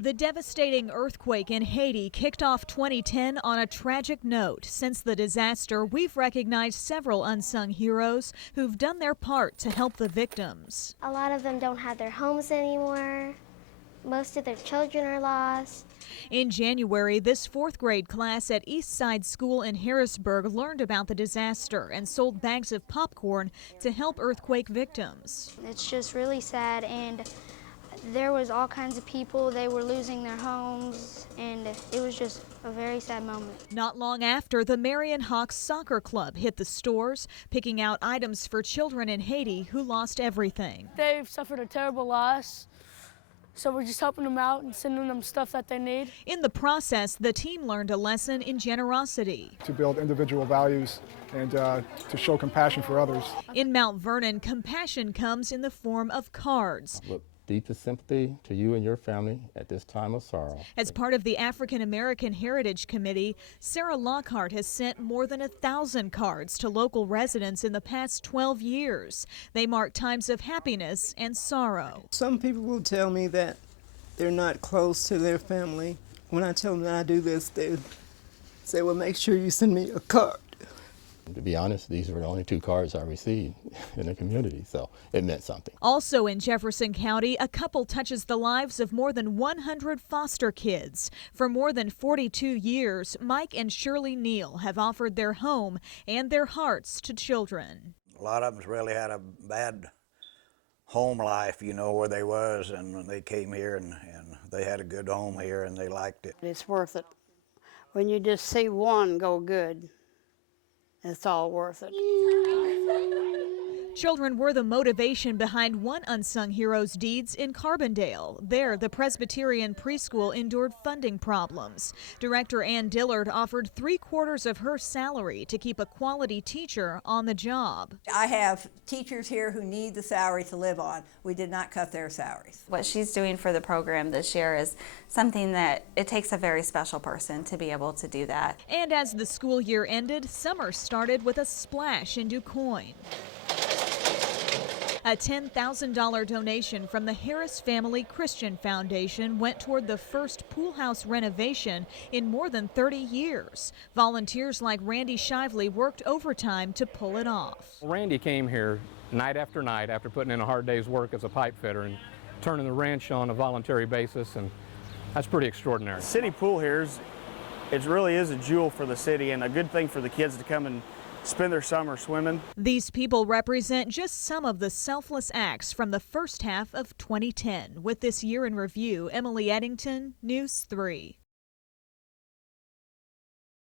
The devastating earthquake in Haiti kicked off 2010 on a tragic note. Since the disaster, we've recognized several unsung heroes who've done their part to help the victims. A lot of them don't have their homes anymore. Most of their children are lost. In January, this fourth grade class at Eastside School in Harrisburg learned about the disaster and sold bags of popcorn to help earthquake victims. It's just really sad, and there was all kinds of people. They were losing their homes, and it was just a very sad moment. Not long after, the Marion Hawks Soccer Club hit the stores, picking out items for children in Haiti who lost everything. They've suffered a terrible loss, so we're just helping them out and sending them stuff that they need. In the process, the team learned a lesson in generosity. To build individual values and to show compassion for others. In Mount Vernon, compassion comes in the form of cards. With deepest sympathy to you and your family at this time of sorrow. As part of the African American Heritage Committee, Sarah Lockhart has sent more than 1,000 cards to local residents in the past 12 years. They mark times of happiness and sorrow. Some people will tell me that they're not close to their family. When I tell them that I do this, they say, well, make sure you send me a card. To be honest, these were the only 2 cards I received in the community, so it meant something. Also in Jefferson County, a couple touches the lives of more than 100 foster kids. For more than 42 years, Mike and Shirley Neal have offered their home and their hearts to children. A lot of them really had a bad home life, you know, where they was, and they came here and they had a good home here and they liked it. It's worth it. When you just see one go good, it's all worth it. Children were the motivation behind one Unsung Heroes deeds in Carbondale. There, the Presbyterian preschool endured funding problems. Director Ann Dillard offered 3/4 of her salary to keep a quality teacher on the job. I have teachers here who need the salary to live on. We did not cut their salaries. What she's doing for the program this year is something that it takes a very special person to be able to do that. And as the school year ended, summer started with a splash in DuQuoin. A $10,000 donation from the Harris Family Christian Foundation went toward the first pool house renovation in more than 30 years. Volunteers like Randy Shively worked overtime to pull it off. Randy came here night after night after putting in a hard day's work as a pipe fitter and turning the wrench on a voluntary basis, and that's pretty extraordinary. City pool here it really is a jewel for the city and a good thing for the kids to come and spend their summer swimming. These people represent just some of the selfless acts from the first half of 2010. With this year in review, Emily Eddington, News 3.